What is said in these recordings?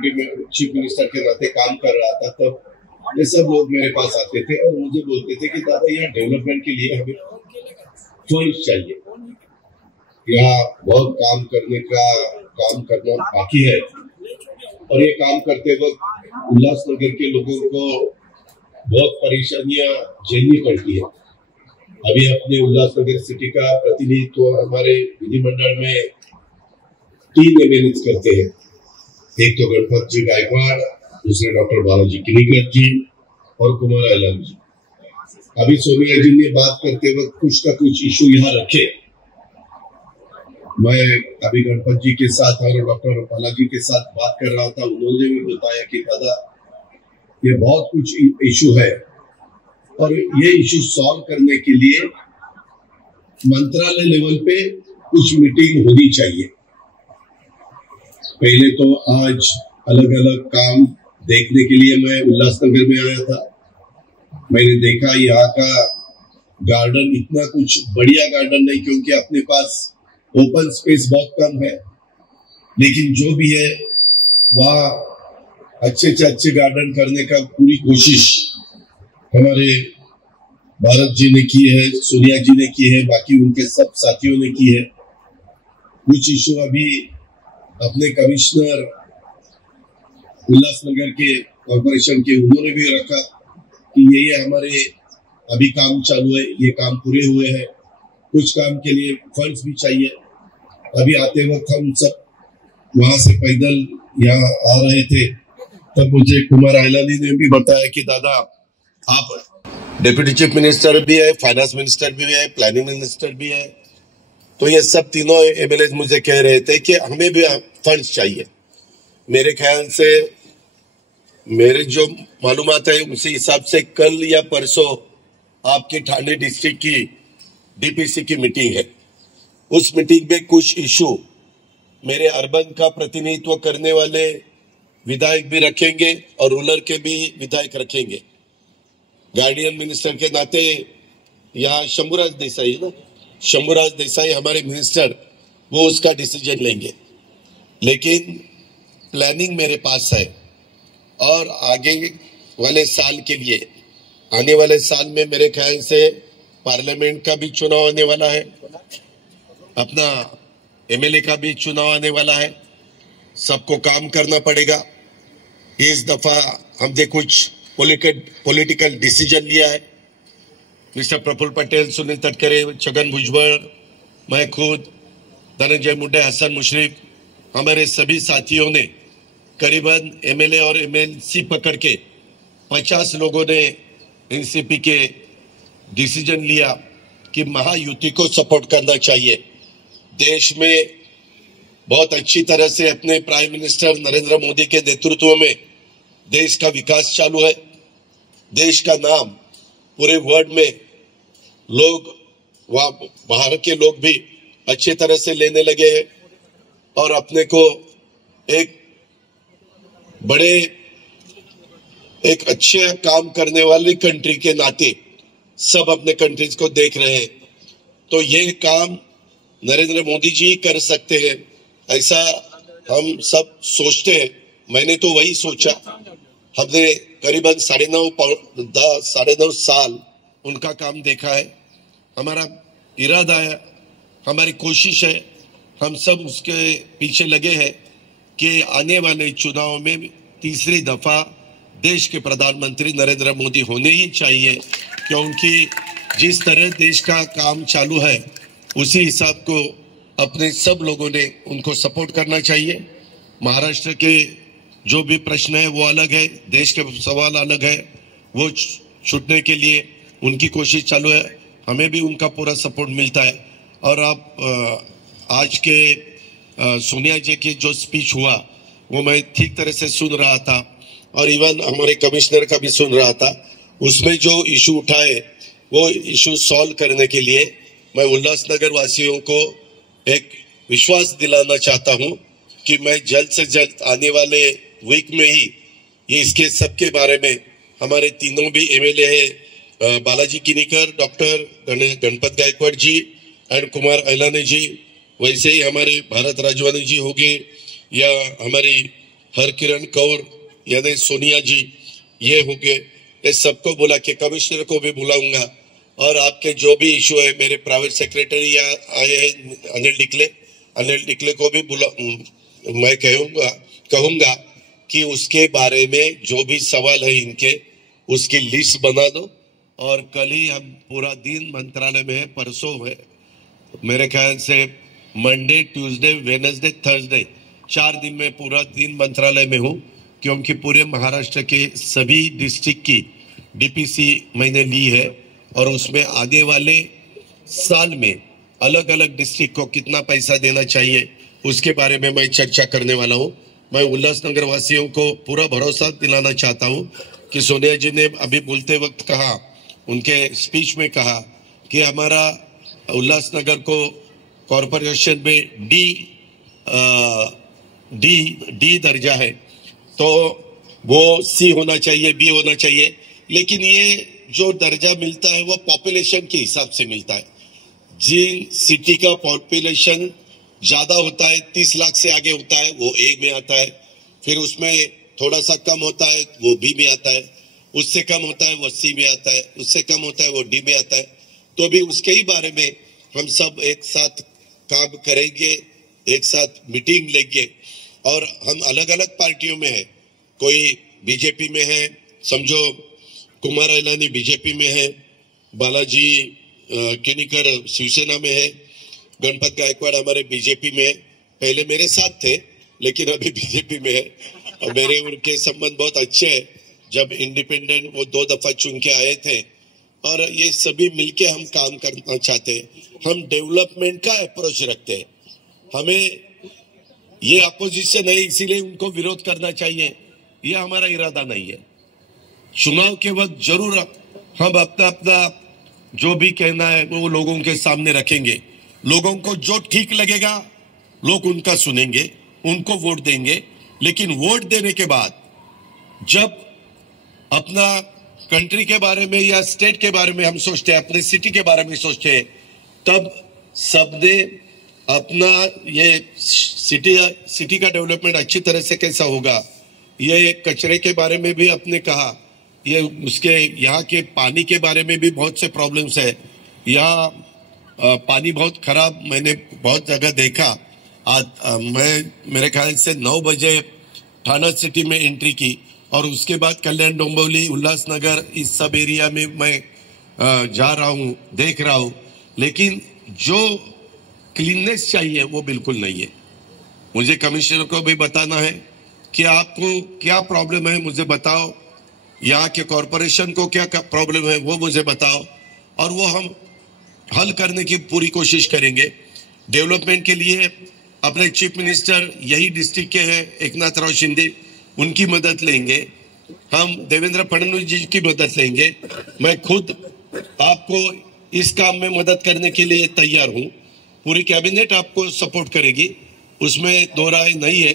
Deputy chief minister के नाते काम कर रहा था, तब ये सब लोग मेरे पास आते थे और मुझे बोलते थे कि दादा यहाँ डेवलपमेंट के लिए हमें चॉइस चाहिए, यहाँ बहुत काम करना बाकी है और ये काम करते वक्त उल्लासनगर के लोगों को बहुत परेशानियां झेलनी पड़ती है। अभी अपने उल्लासनगर सिटी का प्रतिनिधित्व हमारे विधिमंडल में 3 एमएलए करते हैं। एक तो गणपत जी गायकवाड़, दूसरे डॉक्टर बालाजी किनीकर जी और कुमार आइलान जी। अभी सोनिया जी ने बात करते वक्त कुछ ना कुछ इशू यहाँ रखे। मैं अभी गणपत जी के साथ और डॉक्टर बालाजी के साथ बात कर रहा था, उन्होंने भी बताया कि दादा ये बहुत कुछ इशू है और ये इशू सॉल्व करने के लिए मंत्रालय लेवल पे कुछ मीटिंग होनी चाहिए। पहले तो आज अलग अलग काम देखने के लिए मैं उल्लासनगर में आया था। मैंने देखा यहाँ का गार्डन इतना कुछ बढ़िया गार्डन नहीं, क्योंकि अपने पास ओपन स्पेस बहुत कम है, लेकिन जो भी है वहाँ अच्छे से अच्छे गार्डन करने का पूरी कोशिश हमारे भारत जी ने की है, सोनिया जी ने की है, बाकी उनके सब साथियों ने की है। कुछ इशू अभी अपने कमिश्नर उल्लासनगर के कॉर्पोरेशन के उन्होंने भी रखा कि ये हमारे अभी काम चालू है, ये काम पूरे हुए हैं, कुछ काम के लिए फंड्स भी चाहिए। अभी आते वक्त हम सब वहां से पैदल यहाँ आ रहे थे, तब मुझे कुमार आइलानी ने भी बताया कि दादा आप डिप्यूटी चीफ मिनिस्टर भी है, फाइनेंस मिनिस्टर भी है, प्लानिंग मिनिस्टर भी है, तो ये सब तीनों एमएलए मुझे कह रहे थे कि हमें भी फंड्स चाहिए। मेरे ख्याल से मेरे जो मालूमात है उसी हिसाब से कल या परसों आपके ठाणे डिस्ट्रिक्ट की डीपीसी की मीटिंग है। उस मीटिंग में कुछ इशू मेरे अर्बन का प्रतिनिधित्व करने वाले विधायक भी रखेंगे और रूरल के भी विधायक रखेंगे। गार्डियन मिनिस्टर के नाते यहाँ शंभूराज देसाई है ना, शंभूराज देसाई हमारे मिनिस्टर, वो उसका डिसीजन लेंगे। लेकिन प्लानिंग मेरे पास है और आगे वाले साल के लिए, आने वाले साल में मेरे ख्याल से पार्लियामेंट का भी चुनाव आने वाला है, अपना एमएलए का भी चुनाव आने वाला है, सबको काम करना पड़ेगा। इस दफा हमने कुछ पॉलिटिकल डिसीजन लिया है। मिस्टर प्रफुल्ल पटेल, सुनील तटकरे, छगन भुजबल, मैं खुद, धनंजय मुंडे, हसन मुशर्रफ, हमारे सभी साथियों ने करीबन एमएलए और एमएलसी पकड़ के 50 लोगों ने एनसीपी के डिसीजन लिया कि महायुति को सपोर्ट करना चाहिए। देश में बहुत अच्छी तरह से अपने प्राइम मिनिस्टर नरेंद्र मोदी के नेतृत्व में देश का विकास चालू है। देश का नाम पूरे वर्ल्ड में लोग, वहां बाहर के लोग भी अच्छे तरह से लेने लगे हैं और अपने को एक अच्छे काम करने वाली कंट्री के नाते सब अपने कंट्रीज को देख रहे हैं। तो ये काम नरेंद्र मोदी जी कर सकते हैं, ऐसा हम सब सोचते हैं। मैंने तो वही सोचा। हमने करीबन 9.5 साल उनका काम देखा है। हमारा इरादा है, हमारी कोशिश है, हम सब उसके पीछे लगे हैं कि आने वाले चुनाव में तीसरी दफा देश के प्रधानमंत्री नरेंद्र मोदी होने ही चाहिए, क्योंकि जिस तरह देश का काम चालू है उसी हिसाब को अपने सब लोगों ने उनको सपोर्ट करना चाहिए। महाराष्ट्र के जो भी प्रश्न है वो अलग है, देश के सवाल अलग है, वो छूटने के लिए उनकी कोशिश चालू है, हमें भी उनका पूरा सपोर्ट मिलता है। और आप आज के सोनिया जी की जो स्पीच हुआ वो मैं ठीक तरह से सुन रहा था और इवन हमारे कमिश्नर का भी सुन रहा था। उसमें जो इशू उठाए वो इशू सॉल्व करने के लिए मैं उल्लासनगर वासियों को एक विश्वास दिलाना चाहता हूं कि मैं जल्द से जल्द आने वाले वीक में ही ये इसके सबके बारे में हमारे तीनों भी एमएलए है, बालाजी किनीकर, डॉक्टर गणपत गायकवाड़ जी एंड कुमार आइलानी जी, वैसे ही हमारे भारत राजवानी जी होंगे या हमारी हरकिरण कौर यानी सोनिया जी ये हो गए, ये सबको बुला के कमिश्नर को भी बुलाऊंगा। और आपके जो भी इशू है, मेरे प्राइवेट सेक्रेटरी आए हैं अनिल डिकले को भी मैं कहूंगा कि उसके बारे में जो भी सवाल है इनके, उसकी लिस्ट बना दो। और कल ही हम पूरा दिन मंत्रालय में है, परसों है मेरे ख्याल से मंडे ट्यूसडे वेडनेसडे थर्सडे 4 दिन में पूरा दिन मंत्रालय में हूँ, क्योंकि पूरे महाराष्ट्र के सभी डिस्ट्रिक्ट की डीपीसी मैंने ली है और उसमें आगे वाले साल में अलग अलग डिस्ट्रिक्ट को कितना पैसा देना चाहिए उसके बारे में मैं चर्चा करने वाला हूँ। मैं उल्लासनगर वासियों को पूरा भरोसा दिलाना चाहता हूँ कि सोनिया जी ने अभी बोलते वक्त कहा, उनके स्पीच में कहा कि हमारा उल्लासनगर को कॉरपोरेशन में डी दर्जा है, तो वो सी होना चाहिए, बी होना चाहिए। लेकिन ये जो दर्जा मिलता है वो पॉपुलेशन के हिसाब से मिलता है। जिन सिटी का पॉपुलेशन ज्यादा होता है, 30 लाख से आगे होता है, वो ए में आता है। फिर उसमें थोड़ा सा कम होता है, वो बी में आता है। उससे कम होता है वो सी में आता है, उससे कम होता है वो डी में आता है। तो भी उसके ही बारे में हम सब एक साथ काम करेंगे, एक साथ मीटिंग लेंगे। और हम अलग अलग पार्टियों में है, कोई बीजेपी में है, समझो कुमार ऐलानी बीजेपी में है, बालाजी किनीकर शिवसेना में है, गणपत गायकवाड़ हमारे बीजेपी में है। पहले मेरे साथ थे लेकिन अभी बीजेपी में है और मेरे उनके संबंध बहुत अच्छे हैं। जब इंडिपेंडेंट वो 2 दफा चुन के आए थे और ये सभी मिलके हम काम करना चाहते हैं। हम डेवलपमेंट का अप्रोच रखते हैं। हमें ये अपोजिशन है इसीलिए उनको विरोध करना चाहिए, ये हमारा इरादा नहीं है। चुनाव के वक्त जरूर हम अपना जो भी कहना है वो लोगों के सामने रखेंगे। लोगों को जो ठीक लगेगा लोग उनका सुनेंगे, उनको वोट देंगे। लेकिन वोट देने के बाद जब अपना कंट्री के बारे में या स्टेट के बारे में हम सोचते हैं, अपने सिटी के बारे में सोचते हैं, तब सबने अपना ये सिटी का डेवलपमेंट अच्छी तरह से कैसा होगा, ये कचरे के बारे में भी आपने कहा, ये उसके यहाँ के पानी के बारे में भी बहुत से प्रॉब्लम्स है। यहाँ पानी बहुत खराब मैंने बहुत जगह देखा। आज मैं मेरे ख्याल से 9 बजे थाना सिटी में एंट्री की और उसके बाद कल्याण डोंबिवली उल्लासनगर इस सब एरिया में मैं जा रहा हूँ, देख रहा हूँ। लेकिन जो क्लीननेस चाहिए वो बिल्कुल नहीं है। मुझे कमिश्नर को भी बताना है कि आपको क्या प्रॉब्लम है, मुझे बताओ। यहाँ के कॉरपोरेशन को क्या प्रॉब्लम है वो मुझे बताओ और वो हम हल करने की पूरी कोशिश करेंगे। डेवलपमेंट के लिए अपने चीफ मिनिस्टर यही डिस्ट्रिक्ट के हैं एकनाथ राव शिंदे, उनकी मदद लेंगे। हम देवेंद्र फडणवीस जी की मदद लेंगे। मैं खुद आपको इस काम में मदद करने के लिए तैयार हूं। पूरी कैबिनेट आपको सपोर्ट करेगी, उसमें दो राय नहीं है।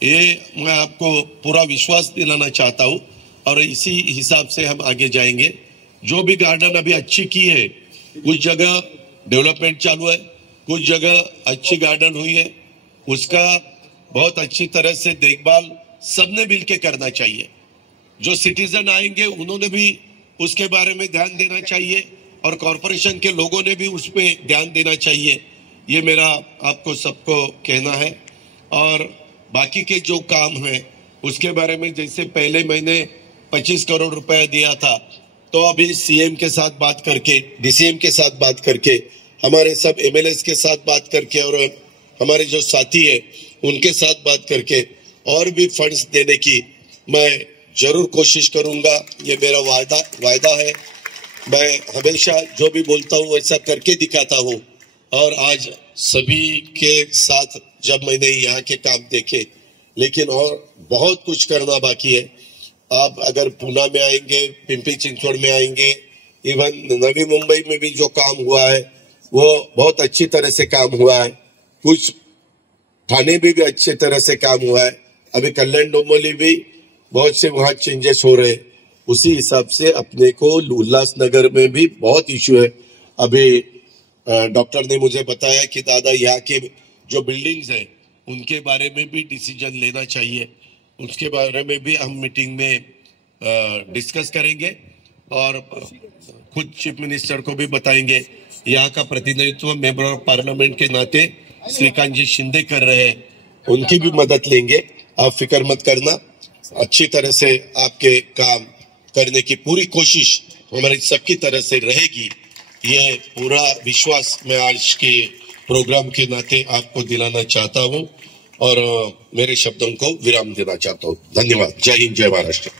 ये मैं आपको पूरा विश्वास दिलाना चाहता हूं और इसी हिसाब से हम आगे जाएंगे। जो भी गार्डन अभी अच्छी की है, कुछ जगह डेवलपमेंट चालू है, कुछ जगह अच्छी गार्डन हुई है, उसका बहुत अच्छी तरह से देखभाल सबने मिलकर करना चाहिए। जो सिटीजन आएंगे उन्होंने भी उसके बारे में ध्यान देना चाहिए और कॉरपोरेशन के लोगों ने भी उस पर ध्यान देना चाहिए। ये मेरा आपको सबको कहना है। और बाकी के जो काम है उसके बारे में, जैसे पहले महीने 25 करोड़ रुपया दिया था, तो अभी सीएम के साथ बात करके, डीसीएम के साथ बात करके, हमारे सब एमएलएस के साथ बात करके और हमारे जो साथी है उनके साथ बात करके और भी फंड्स देने की मैं जरूर कोशिश करूंगा। ये मेरा वायदा है। मैं हमेशा जो भी बोलता हूँ वैसा करके दिखाता हूँ। और आज सभी के साथ जब मैंने यहाँ के काम देखे, लेकिन और बहुत कुछ करना बाकी है। आप अगर पूना में आएंगे, पिंपरी चिंचवड़ में आएंगे, इवन नवी मुंबई में भी जो काम हुआ है वो बहुत अच्छी तरह से काम हुआ है। कुछ थाने भी अच्छी तरह से काम हुआ है। अभी कल्याण डोंबिवली भी बहुत से वहां चेंजेस हो रहे हैं। उसी हिसाब से अपने को उल्लासनगर में भी बहुत इश्यू है। अभी डॉक्टर ने मुझे बताया कि दादा यहाँ के जो बिल्डिंग्स हैं उनके बारे में भी डिसीजन लेना चाहिए। उसके बारे में भी हम मीटिंग में डिस्कस करेंगे और खुद चीफ मिनिस्टर को भी बताएंगे। यहाँ का प्रतिनिधित्व मेंबर ऑफ पार्लियामेंट के नाते श्रीकांत जी शिंदे कर रहे हैं, उनकी भी मदद लेंगे। आप फिक्र मत करना, अच्छी तरह से आपके काम करने की पूरी कोशिश हमारी सबकी तरह से रहेगी। ये पूरा विश्वास मैं आज के प्रोग्राम के नाते आपको दिलाना चाहता हूं और मेरे शब्दों को विराम देना चाहता हूं। धन्यवाद। जय हिंद, जय महाराष्ट्र।